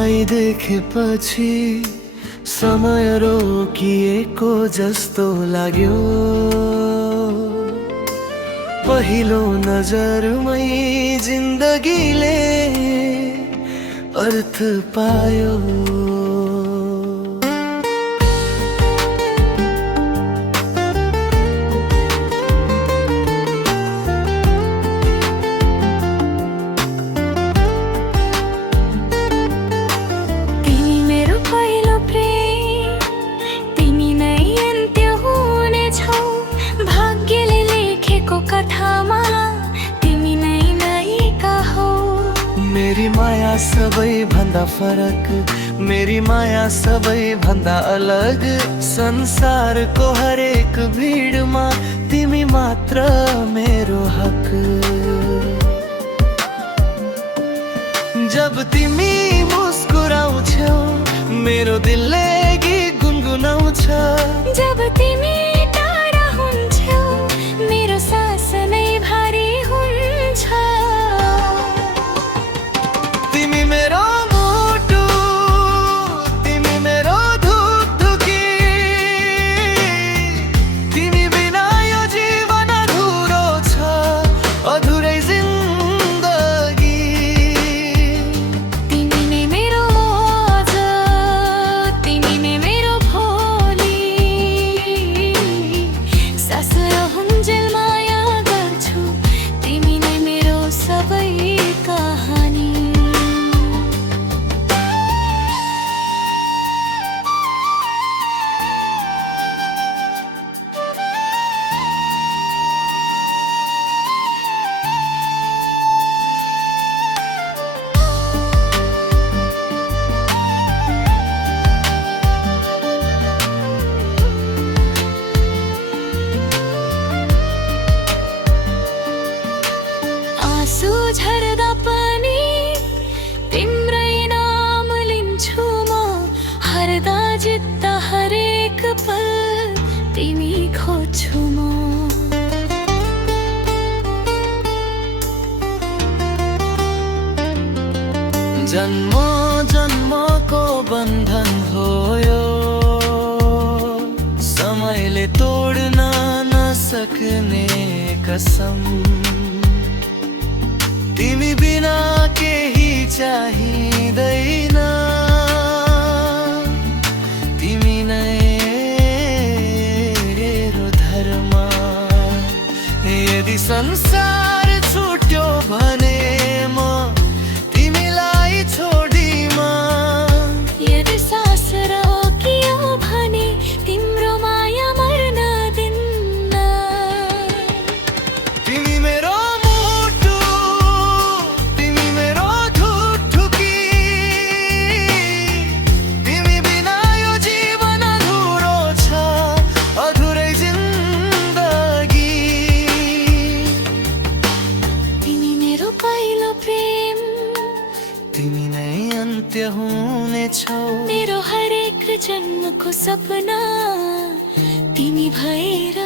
तिमीलाई देखेपछि समय रोकिएको जस्तो लाग्यो। पहिलो नजरमै जिन्दगीले अर्थ पायो। मेरी माया सबैभन्दा फरक, मेरी माया सबैभन्दा अलग। संसारको हरेक भिडमा तिमी मात्र मेरो हक। जब तिमी मुस्कुराउँछौ मेरो दिलले गीत गुनगुनाउँछ। जब तिमी टाढा हुन्छौ मेरो सास नै भारी हुन्छ। तिमी मेरो मुटु, तिमी मेरो धुकधुकी, तिमी बिना यो जीवन अधुरो छ, अधुरै जिन्दगी। तिमी नै मेरो आज, तिमी नै मेरो भोलि। सास रहुन्जेल माया गर्छु, तिमी नै मेरो सबै कहानी। आँसु झर्दा पनि तिम्रै नाम लिन्छु म। हर्दा जित्दा हरेक पल तिमी खोज्छु म। जन्म जन्मको बन्धन हो यो, समयले तोड्न नसक्ने कसम। तिमी बिना केही चाहिँदैन, तिमी नै मेरो धर्म। यदि संसार छुट्यो भने म तिमीलाई छोडिमा। यदि सास रोकियो भने तिम्रो माया मर्न दिन्न। तिमी मेरो मुटु, तिमी मेरो धुकधुकी, तिमी बिना यो जीवन अधुरो छ, अधुरै जिन्दगी। तिमी मेरो पहिलो प्रेम, तिमी नै अन्त्य हुनेछौ। मेरो हरेक जन्मको सपना तिमी भएर